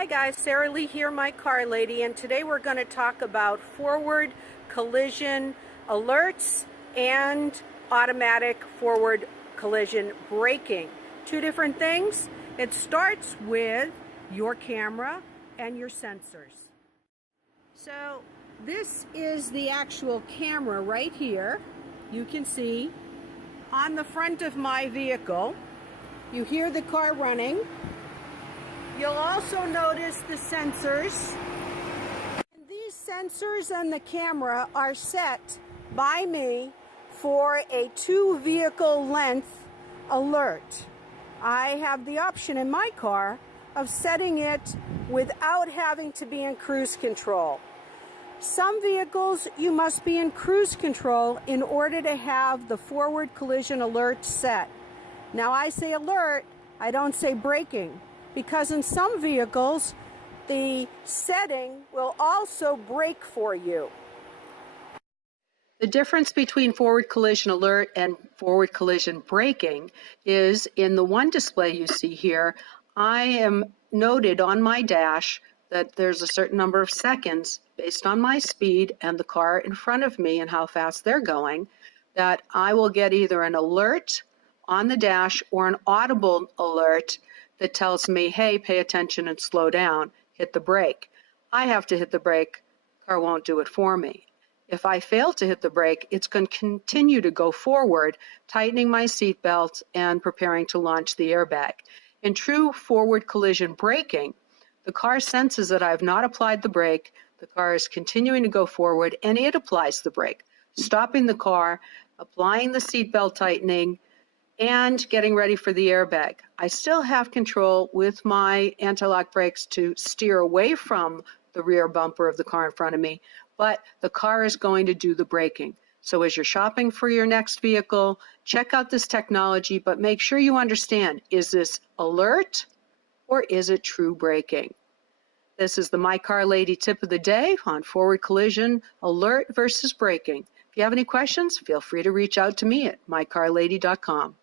Hi guys, Sarah Lee here, MyCarlady, and today we're going to talk about forward collision alerts and automatic forward collision braking. Two different things. It starts with your camera and your sensors. So this is the actual camera right here. You can see on the front of my vehicle. You hear the car running. You'll also notice the sensors. And these sensors and the camera are set by me for a 2-vehicle length alert. I have the option in my car of setting it without having to be in cruise control. Some vehicles you must be in cruise control in order to have the forward collision alert set. Now I say alert, I don't say braking. Because in some vehicles, the setting will also brake for you. The difference between forward collision alert and forward collision braking is in the one display you see here, I am noted on my dash that there's a certain number of seconds based on my speed and the car in front of me and how fast they're going, that I will get either an alert on the dash or an audible alert that tells me, hey, pay attention and slow down, hit the brake. I have to hit the brake, car won't do it for me. If I fail to hit the brake, it's going to continue to go forward, tightening my seatbelt and preparing to launch the airbag. In true forward collision braking, the car senses that I have not applied the brake, the car is continuing to go forward, and it applies the brake, stopping the car, applying the seatbelt tightening, and getting ready for the airbag. I still have control with my anti-lock brakes to steer away from the rear bumper of the car in front of me, but the car is going to do the braking. So as you're shopping for your next vehicle, check out this technology, but make sure you understand, is this alert or is it true braking? This is the MyCarlady Tip of the day on forward collision alert versus braking. If you have any questions, feel free to reach out to me at mycarlady.com.